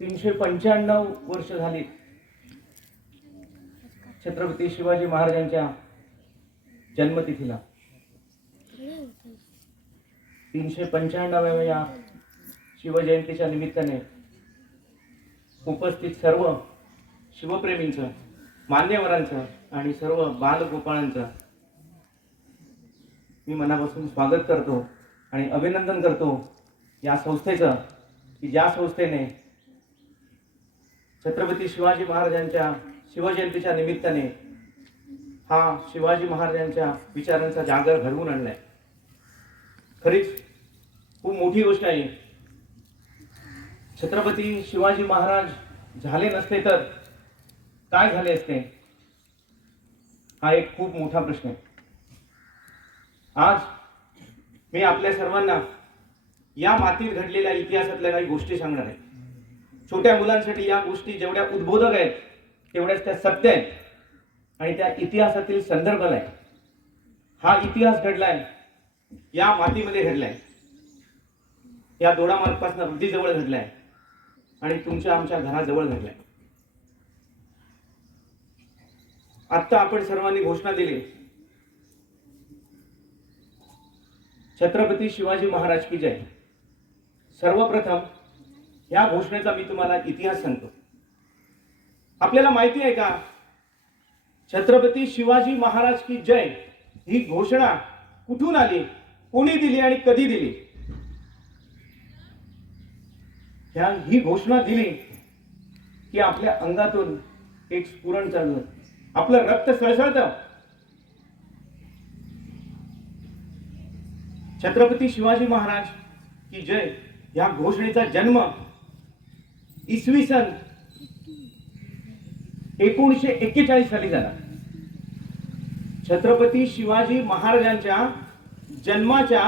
तीनशे पंच्याण्णव वर्ष झाली छत्रपती शिवाजी महाराजांच्या जन्मतिथीला. तीनशे पंच्याण्णव्या या शिवजयंतीच्या निमित्ताने उपस्थित सर्व शिवप्रेमींचं मान्यवरांचं आणि सर्व बालगोपाळांचं मी मनापासून स्वागत करतो आणि अभिनंदन करतो या संस्थेचं की ज्या संस्थेने छत्रपती शिवाजी महाराजांच्या शिवजयंतीच्या निमित्ताने हा शिवाजी महाराजांच्या विचारांचा जागर घडवून आणलाय. खरीच खूप मोठी गोष्ट आहे. छत्रपती शिवाजी महाराज झाले नसते तर काय झाले असते? हा एक खूप मोठा प्रश्न आहे. आज मी आपल्या सर्वांना या मातीत घडलेल्या इतिहासातल्या काही गोष्टी सांगणार आहे. छोट्या मुलांसाठी या गोष्टी जेवढ्या उद्बोधक आहेत तेवढ्याच त्या सत्य आहेत. आणि त्या इतिहासातील संदर्भ आहे हा इतिहास घडलाय या मातीमध्ये घडलाय. या दोडामार्गपासून जवळ घडलाय. आणि तुमच्या आमच्या घराजवळ घडलाय. आत्ता आपण सर्वांनी घोषणा दिली. छत्रपती शिवाजी महाराज की जय. सर्वप्रथम या घोषणेचा मी तुम्हाला इतिहास सांगतो. आपल्याला माहिती आहे का? छत्रपती शिवाजी महाराज की जय ही घोषणा कुठून आली? कोणी दिली आणि कधी दिली? ह्या ही घोषणा दिली की आपल्या अंगातून एक स्फुरण चालू आपलं रक्त सळसळतं. छत्रपती शिवाजी महाराज की जय या घोषणेचा जन्म इसवी सन एकोणीसशे एक्केचाळीस साली झाला. छत्रपती शिवाजी महाराजांच्या जन्माच्या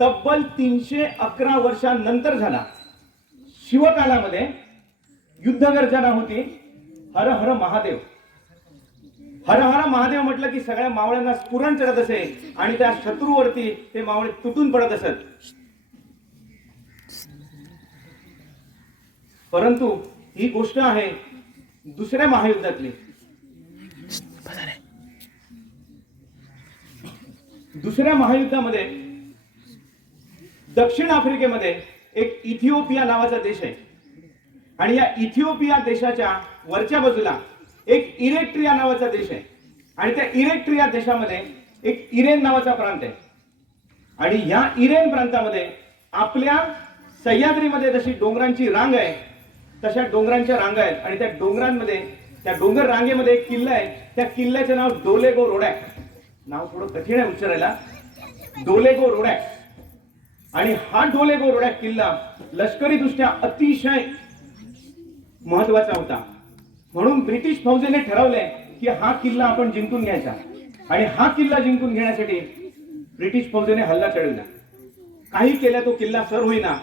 तब्बल तीनशे अकरा वर्षांनंतर झाला. शिवकालामध्ये युद्ध गर्जना होती. हर हर महादेव. हर हर महादेव म्हटलं की सगळ्या मावळ्यांना स्फुरण चढत असे आणि त्या शत्रूवरती ते मावळे तुटून पडत असत. परंतु ही गोष्ट आहे दुसऱ्या महायुद्धातली. दुसऱ्या महायुद्धामध्ये दक्षिण आफ्रिकेमध्ये एक इथिओपिया नावाचा देश आहे. आणि या इथिओपिया देशाच्या वरच्या बाजूला एक इरेक्ट्रिया नावाचा देश आहे. आणि त्या इरेक्ट्रिया देशामध्ये एक इरेन नावाचा प्रांत आहे. आणि या इरेन प्रांतामध्ये आपल्या सह्याद्रीमध्ये जशी डोंगरांची रांग आहे तशा डोंगरांच्या रांगा आहेत. आणि त्या डोंगरांमध्ये त्या डोंगर रांगेमध्ये एक किल्ला आहे. त्या किल्ल्याचं नाव डोलेगो रोडॅक नाव थोडं कठीण आहे उच्चारायला. डोलेगो रोडॅक आणि हा डोलेगो रोडॅक किल्ला लष्करी दृष्ट्या अतिशय महत्त्वाचा होता. म्हणून ब्रिटिश फौजेने ठरवलंय की हा किल्ला आपण जिंकून घ्यायचा. आणि हा किल्ला जिंकून घेण्यासाठी ब्रिटिश फौजेने हल्ला चढवला. काही केल्या तो किल्ला सर होईना.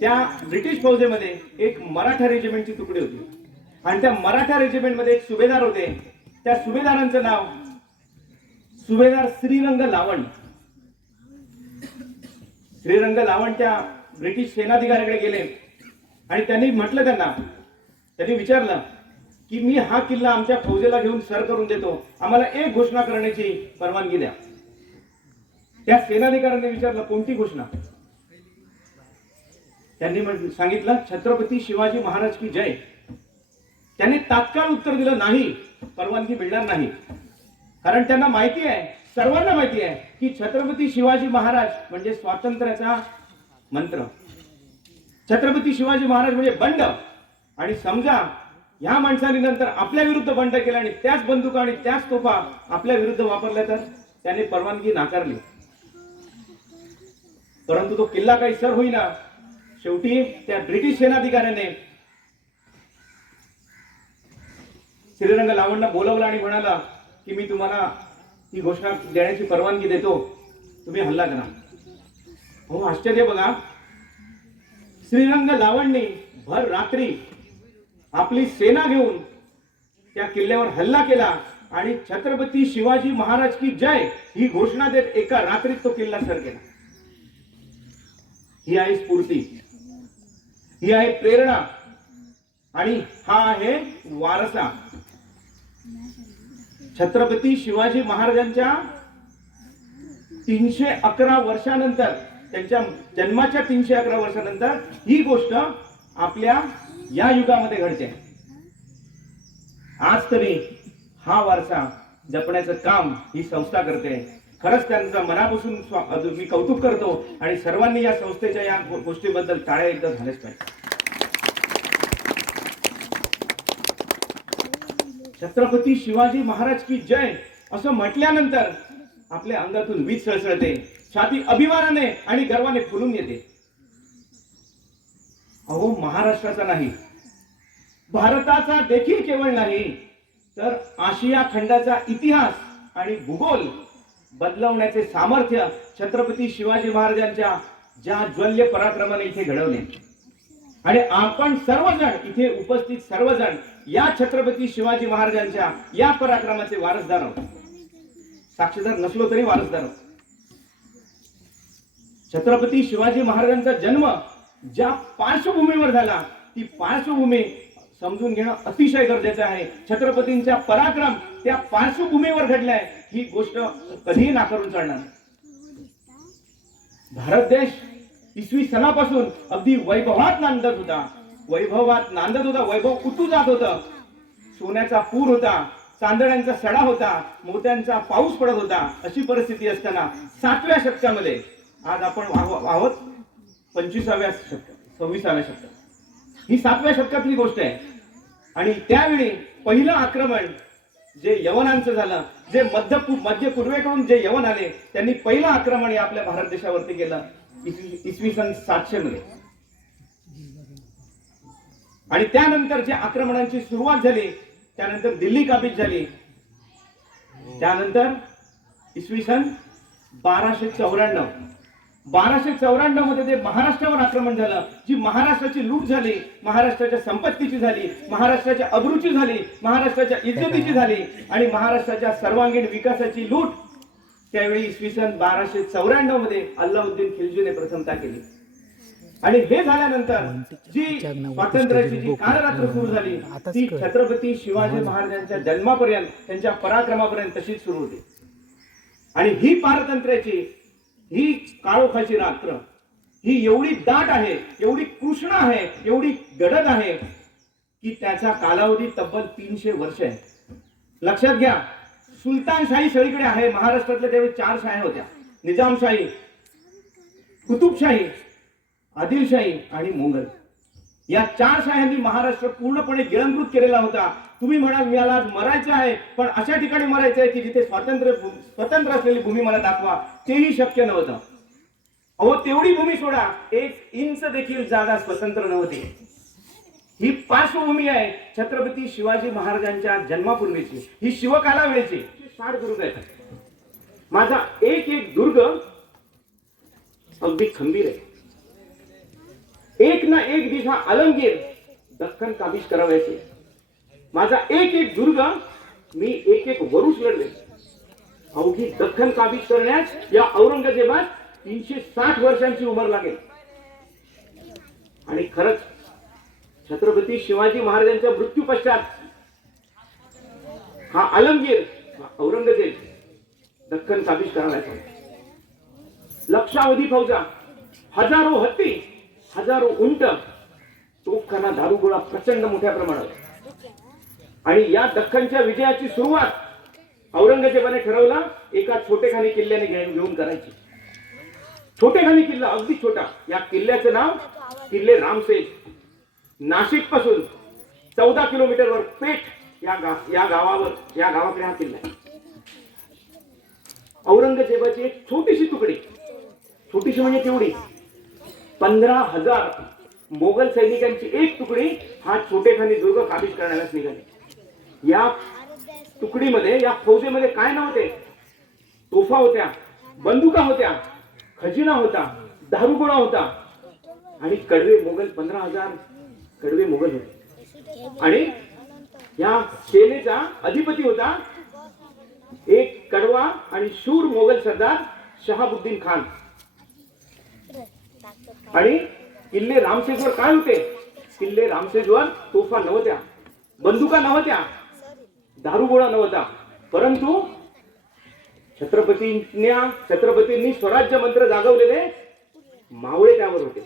त्या ब्रिटिश फौजेमध्ये एक मराठा रेजिमेंटची तुकडी होती. आणि त्या मराठा रेजिमेंटमध्ये एक सुभेदार होते. त्या सुभेदारांचं नाव सुभेदार श्रीरंग लावण. श्रीरंग लावण त्या ब्रिटिश सेनाधिकाऱ्याकडे गेले. आणि त्यांनी म्हटलं त्यांना त्यांनी विचारलं की मी हा किल्ला आमच्या फौजेला घेऊन सर करून देतो. आम्हाला एक घोषणा करण्याची परवानगी द्या. त्या सेनाधिकाऱ्यांनी विचारलं कोणती घोषणा? त्यांनी म्हण- सांगितलं छत्रपती शिवाजी महाराज की जय. त्यांनी तात्काळ उत्तर दिलं नाही परवानगी मिळणार नाही. कारण त्यांना माहिती आहे सर्वांना माहिती आहे की छत्रपती शिवाजी महाराज म्हणजे स्वातंत्र्याचा मंत्र. छत्रपती शिवाजी महाराज म्हणजे बंड. आणि समजा ह्या माणसाने नंतर आपल्या विरुद्ध बंड केला आणि त्याच बंदुका आणि त्याच तोफा आपल्या विरुद्ध वापरल्या तर त्याने परवानगी नाकारली. परंतु तो किल्ला काही सर होईना. शेवटी त्या ब्रिटिश सेनाधिकाऱ्याने श्रीरंग लावणला बोलवला आणि म्हणाला की मी तुम्हाला ही घोषणा देण्याची परवानगी देतो. तुम्ही हल्ला करा. हो आश्चर्य बघा. श्रीरंग लावणने भर रात्री आपली सेना घेऊन त्या किल्ल्यावर हल्ला केला आणि छत्रपती शिवाजी महाराज की जय ही घोषणा देत एका रात्रीत तो किल्ला सर केला. ही आहे स्फूर्ती. ही आहे प्रेरणा. आणि हा आहे वारसा. छत्रपती शिवाजी महाराजांच्या तीनशे अकरा वर्षानंतर त्यांच्या जन्माच्या तीनशे अकरा वर्षानंतर ही गोष्ट आपल्या या युगामध्ये घडते. आज तरी हा वारसा जपण्याचं काम ही संस्था करते. खरंच त्यांचा मनापासून अजून मी कौतुक करतो आणि सर्वांनी या संस्थेच्या या गोष्टीबद्दल टाळ्या एकदा झाल्याच पाहिजे. छत्रपती शिवाजी महाराज की जय असं म्हटल्यानंतर आपल्या अंगातून वीज सळसळते छाती अभिमानाने आणि गर्वाने फुलून येते. अहो महाराष्ट्राचा नाही भारताचा देखील केवळ नाही तर आशिया खंडाचा इतिहास आणि भूगोल बदलवण्याचे सामर्थ्य छत्रपती शिवाजी महाराजांच्या ज्या ज्वल्य पराक्रमाने इथे घडवले. आणि आपण सर्वजण इथे उपस्थित सर्वजण या छत्रपती शिवाजी महाराजांच्या या पराक्रमाचे वारसदार आहोत. साक्षीदार नसलो तरी वारसदार आहोत. छत्रपती शिवाजी महाराजांचा जन्म ज्या पार्श्वभूमीवर झाला ती पार्श्वभूमी समजून घेणं अतिशय गरजेचं आहे. छत्रपतींचा पराक्रम त्या पार्श्वभूमीवर घडलाय. ही गोष्ट कधीही नाकारून चालणार भारत देश इसवी सणापासून अगदी वैभवात नांदत होता. वैभवात नांदत होता वैभव कुठू जात होत? सोन्याचा पूर होता चांदण्यांचा सडा होता मोत्यांचा पाऊस पडत होता अशी परिस्थिती असताना सातव्या शतकामध्ये आज आपण आहो- आहोत पंचवीसाव्या शतक सव्वीसाव्या शतकात ही सातव्या शतकातली गोष्ट आहे. आणि त्यावेळी पहिलं आक्रमण जे यवनांचं झालं जे मध्य मध्य पूर्वेकडून जे यवन आले त्यांनी पहिलं आक्रमण हे आपल्या भारत देशावरती केलं. इसवी इसवी सन सातशे मध्ये. आणि त्यानंतर जे आक्रमणांची सुरुवात झाली त्यानंतर दिल्ली काबीज झाली. त्यानंतर इसवी सन बाराशे चौऱ्याण्णव. बाराशे चौऱ्याण्णवमध्ये जे महाराष्ट्रावर आक्रमण झालं. जी महाराष्ट्राची लूट झाली महाराष्ट्राच्या संपत्तीची झाली महाराष्ट्राच्या अब्रूची झाली महाराष्ट्राच्या इज्जतीची झाली आणि महाराष्ट्राच्या सर्वांगीण विकासाची लूट त्यावेळी इसवी सन बाराशे चौऱ्याण्णवमध्ये अल्लाउद्दीन खिलजीने प्रथमता केली. आणि हे झाल्यानंतर जी स्वातंत्र्याची जी कालरात्र सुरू झाली ती छत्रपती शिवाजी महाराजांच्या जन्मापर्यंत त्यांच्या पराक्रमापर्यंत तशीच सुरू होती. आणि ही पारतंत्र्याची ही काळोखाची रात्र. ही एवढी दाट आहे एवढी कृष्ण आहे एवढी गडद आहे की त्याचा कालावधी तब्बल तीनशे वर्ष आहे. लक्षात घ्या सुलतानशाही सगळीकडे आहे महाराष्ट्रातल्या त्यावेळी चार शाह्या होत्या. निजामशाही कुतुबशाही आदिलशाही आणि मोंगल. या चार शाह्यांनी महाराष्ट्र पूर्णपणे गिळंकृत केलेला होता. तुम्ही म्हणाल मला आज मरायचं आहे. पण अशा ठिकाणी मरायचं आहे की जिथे स्वातंत्र्य स्वतंत्र असलेली भूमी मला दाखवा तेही शक्य नव्हतं. अहो तेवढी भूमी सोडा. एक इंच देखील जागा स्वतंत्र नव्हती. ही पार्श्वभूमी आहे छत्रपती शिवाजी महाराजांच्या जन्मापूर्वीची. ही शिवकाला वेळेची साठ दुर्ग आहेत. माझा एक एक दुर्ग अगदी खंबीर आहे. एक ना एक दिशा आलमगीर दख्खन काबीज करावायचे. माझा एक एक दुर्ग मी एक एक वरुष लढले. अवघी दख्खन काबीज करण्यास या औरंगजेबात तीनशे साठ वर्षांची उमर लागेल. आणि खरंच छत्रपती शिवाजी महाराजांच्या मृत्यू पश्चात हा आलमगीर हा औरंगजेब दख्खन काबीज करावायचा. लक्षावधी फौजा हजारो हत्ती हजारो उंट तोफखाना दारुगोळा प्रचंड मोठ्या प्रमाणात आणि या दख्खनच्या विजयाची सुरुवात औरंगजेबाने ठरवला एका छोटेखानी किल्ल्याने घेऊन करायची. छोटेखानी किल्ला अगदी छोटा. या किल्ल्याचं नाव किल्ले रामसेन. नाशिकपासून चौदा किलोमीटरवर पेठ या गा या गावावर या गावाकडे हा किल्ला आहे. औरंगजेबाची एक छोटीशी तुकडी. छोटीशी म्हणजे तेवढी. पंधरा हजार मोगल सैनिकांची एक तुकडी हा छोटेखानी दुर्ग काबीज करण्यास निघाली. या तुकडीमध्ये या फौजेमध्ये काय नव्हते तोफा होत्या बंदुका होत्या खजिना होता दारुगोळा होता. आणि कडवे मोगल पंधरा हजार कडवे मोगल होते. आणि या सेनेचा अधिपती होता एक कडवा आणि शूर मोगल सरदार शहाबुद्दीन खान. आणि किल्ले रामशेजवर काय होते? किल्ले रामशेजवर तोफा नव्हत्या. बंदुका नव्हत्या. दारुगोळा नव्हता. परंतु छत्रपतींना छत्रपतींनी स्वराज्य मंत्र जागवलेले मावळे त्यावर होते.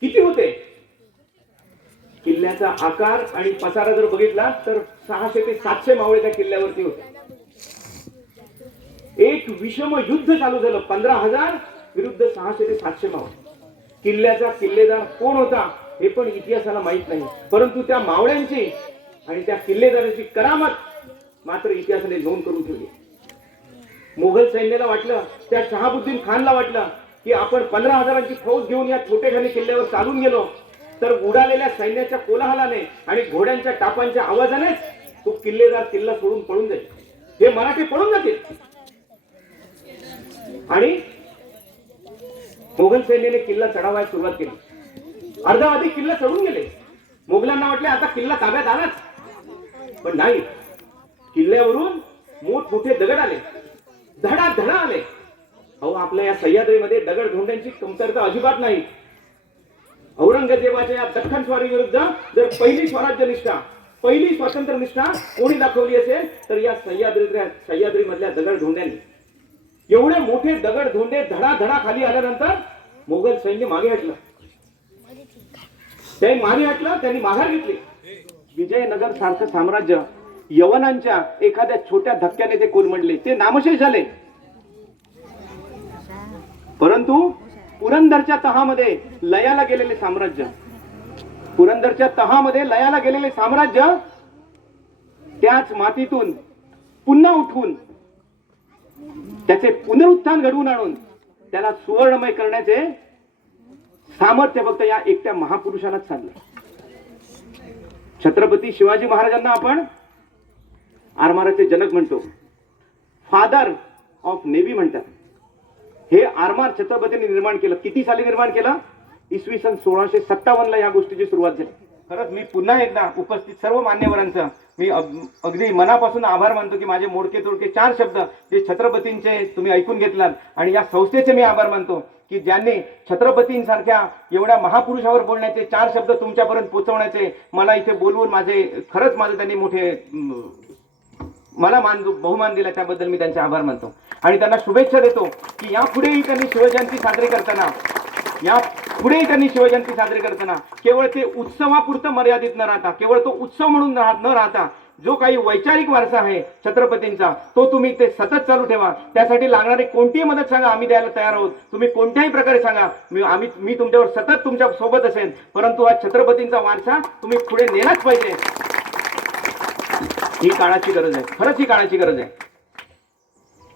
किती होते? किल्ल्याचा आकार आणि पसारा जर बघितला तर सहाशे ते सातशे मावळे त्या किल्ल्यावरती होते. एक विषम युद्ध चालू झालं. पंधरा हजार विरुद्ध सहाशे ते सातशे मावळे. किल्ल्याचा किल्लेदार कोण होता हे पण इतिहासाला माहीत नाही. परंतु त्या मावळ्यांची आणि त्या किल्लेदाराची करामत मात्र इतिहासाने नोंद करून ठेवली. मोगल सैन्याला वाटलं त्या शहाबुद्दीन खानला वाटलं की आपण पंधरा हजारांची फौज घेऊन या छोटेखानी किल्ल्यावर चालून गेलो. तर उडालेल्या सैन्याच्या कोलाहलाने आणि घोड्यांच्या टापांच्या आवाजानेच तो किल्लेदार किल्ला सोडून पळून जाईल. हे मराठी पळून जातील. आणि मोगल सैन्याने किल्ला चढावायला सुरुवात केली. अर्धावादी किल्ला चढून गेले. मोगलांना वाटले आता किल्ला ताब्यात आलाच पण नाही. किल्ल्यावरून मोठमोठे दगड आले. धडा धडा आले. अहो आपल्या या सह्याद्रीमध्ये दगड धोंड्यांची कमतरता अजिबात नाही. औरंगजेबाच्या या दख्खन स्वारी विरुद्ध जर पहिली स्वराज्य निष्ठा पहिली स्वातंत्र्य निष्ठा कोणी दाखवली असेल तर या सह्याद्री सह्याद्री मधल्या दगड धोंड्यांनी. एवढे मोठे दगड धोंडे धडाधडा खाली आल्यानंतर मोगल सैन्य मागे हटलं. ते मागे हटलं त्यांनी माघार घेतली. विजयनगर सारखं साम्राज्य यवनांच्या एखाद्या छोट्या धक्क्याने ते कोलमडले. ते नामशेष झाले. परंतु पुरंदरच्या तहामध्ये लयाला गेलेले साम्राज्य पुरंदरच्या तहामध्ये लयाला गेलेले साम्राज्य त्याच मातीतून पुन्हा उठून त्याचे पुनरुत्थान घडवून आणून त्याला सुवर्णमय करण्याचे सामर्थ्य फक्त या एकट्या महापुरुषालाच चाललं. छत्रपती शिवाजी महाराजांना आपण आरमाराचे जनक म्हणतो. फादर ऑफ नेव्ही म्हणतात. हे आरमार छत्रपतींनी निर्माण केलं. किती साली निर्माण केलं? इसवी सन सोळाशे सत्तावन्न ला या गोष्टीची सुरुवात झाली. खरंच मी पुन्हा एकदा उपस्थित सर्व मान्यवरांचं मी अगदी मनापासून आभार मानतो की माझे मोडके तोडके चार शब्द जे छत्रपतींचे तुम्ही ऐकून घेतलात आणि या संस्थेचे मी आभार मानतो की ज्यांनी छत्रपतींसारख्या एवढ्या महापुरुषावर बोलण्याचे चार शब्द तुमच्यापर्यंत पोचवण्याचे मला इथे बोलवून माझे खरंच माझे त्यांनी मोठे मला मान बहुमान दिला त्याबद्दल मी त्यांचे आभार मानतो. आणि त्यांना शुभेच्छा देतो की यापुढेही त्यांनी शिवजयंती साजरी करताना या पुढेही त्यांनी शिवजयंती साजरी करताना केवळ ते उत्सवापुरतं मर्यादित न राहता केवळ तो उत्सव म्हणून राहत न राहता जो काही वैचारिक वारसा आहे छत्रपतींचा तो तुम्ही ते सतत चालू ठेवा. त्यासाठी लागणारी कोणतीही मदत सांगा आम्ही द्यायला तयार आहोत. तुम्ही कोणत्याही प्रकारे सांगा मी आम्ही मी तुमच्यावर सतत तुमच्यासोबत असेल परंतु हा छत्रपतींचा वारसा तुम्ही पुढे नेलाच पाहिजे. ही काळाची गरज आहे. खरंच ही काळाची गरज आहे.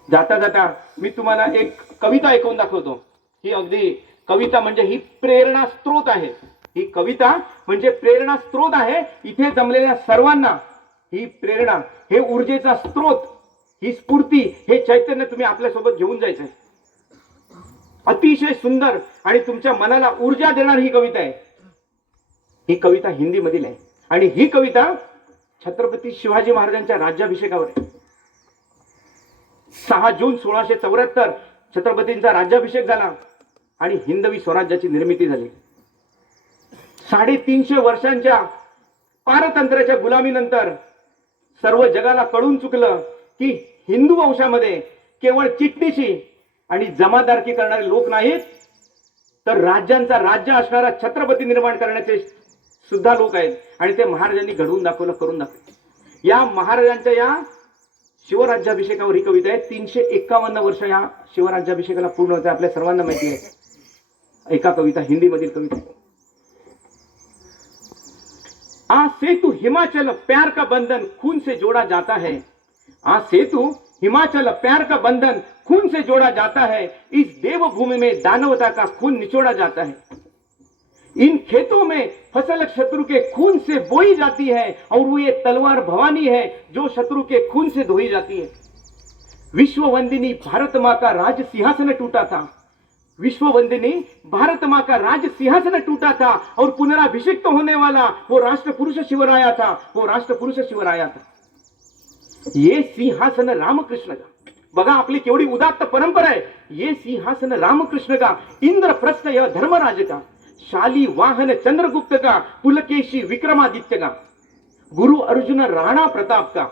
जाता जाता मी तुम्हाला एक कविता ऐकवून दाखवतो. ही अगदी कविता म्हणजे ही प्रेरणा स्त्रोत आहे. ही कविता म्हणजे प्रेरणा स्त्रोत आहे. इथे जमलेल्या सर्वांना ही प्रेरणा हे ऊर्जेचा स्त्रोत ही स्फूर्ती हे चैतन्य तुम्ही आपल्यासोबत घेऊन जायचं आहे अतिशय सुंदर आणि तुमच्या मनाला ऊर्जा देणारी ही कविता आहे. ही कविता हिंदी मधील आहे. आणि ही कविता छत्रपती शिवाजी महाराजांच्या राज्याभिषेकावर आहे. सहा जून सोळाशे चौऱ्याहत्तर छत्रपतींचा राज्याभिषेक झाला. आणि हिंदवी स्वराज्याची निर्मिती झाली. साडेतीनशे वर्षांच्या पारतंत्र्याच्या गुलामीनंतर सर्व जगाला कळून चुकलं की हिंदू वंशामध्ये केवळ चिटणीशी आणि जमादारकी करणारे लोक नाहीत तर राज्यांचा राज्य असणारा छत्रपती निर्माण करण्याचे सुद्धा लोक आहेत. आणि ते महाराजांनी घडवून दाखवलं करून दाखवलं. या महाराजांच्या या शिवराज्याभिषेकावर ही कविता आहे. तीनशे एकावन्न वर्ष या शिवराज्याभिषेकाला पूर्ण होते. आपल्या सर्वांना माहिती आहे. एका कविता हिंदी मधील कविता. आ सेतु हिमाचल प्यार का बंधन खून से जोड़ा जाता है. आ सेतु हिमाचल प्यार का बंधन खून से जोड़ा जाता है. इस देवभूमि में दानवता का खून निचोड़ा जाता है. इन खेतों में फ़सल शत्रु के खून से बोई जाती है और वो ये तलवार भवानी है जो शत्रु के खून से धोई जाती है. विश्व वंदिनी भारत माँ का राज सिंहासन टूटा था. विश्ववंदिनी भारत माँ का राज सिंहासन टूटा था और पुनराभिषिक्त होने वाला वो राष्ट्र पुरुष शिवराया था वो राष्ट्र पुरुष शिवराया था ये सिंहासन रामकृष्ण का बघा आपली केवढी उदात्त परंपरा आहे. ये सिंहासन रामकृष्ण का इंद्रप्रस्थ य धर्मराज का शाली वाहन चंद्रगुप्त का पुलकेशी विक्रमादित्य का गुरु अर्जुन राणा प्रताप का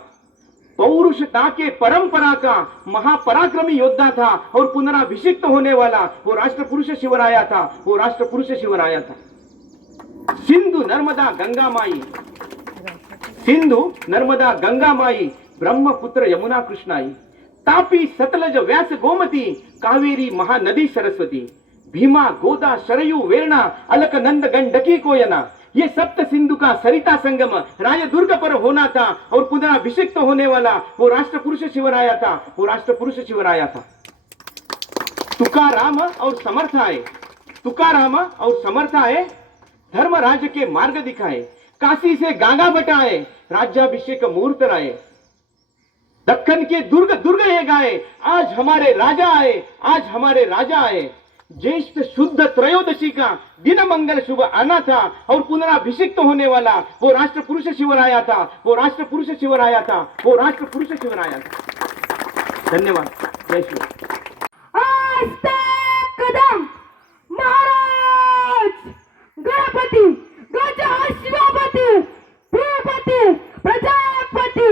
पौरुष ताके परंपरा का महापराक्रमी योद्धा था और पुनराभिषिक्त होने वाला वो राष्ट्र पुरुष शिवराया था वो राष्ट्र पुरुष शिवराया था। सिंधु नर्मदा गंगा माई सिंधु नर्मदा गंगा माई ब्रह्मपुत्र यमुना कृष्णाई तापी सतलज व्यास गोमती कावेरी महानदी सरस्वती भीमा गोदा शरयू वेरणा अलक नंद गंडकी कोयना ये सप्त सिंधु का सरिता संगम राज दुर्ग पर होना था और पुनराभिषिक्त होने वाला वो राष्ट्र पुरुष शिवराया था वो राष्ट्र पुरुष शिवराया था। तुकाराम और समर्थ आए तुकाराम और समर्थ आए धर्म राज्य के मार्ग दिखाए काशी से गांगा बटाए राज्याभिषेक मुहूर्त लाए। दक्कन के दुर्ग दुर्ग ये गाए आज हमारे राजा आए आज हमारे राजा आए। ज्येष्ठ शुद्ध त्रयोदशी का दिन मंगल शुभ आना था और पुनराभिषिक्त होने वाला वो राष्ट्र पुरुष शिवराया था वो राष्ट्र पुरुष शिवराया था वो राष्ट्र पुरुष शिवराया था धन्यवाद। जय श्री कदम महाराज गणपती गज अश्वपती प्रजापती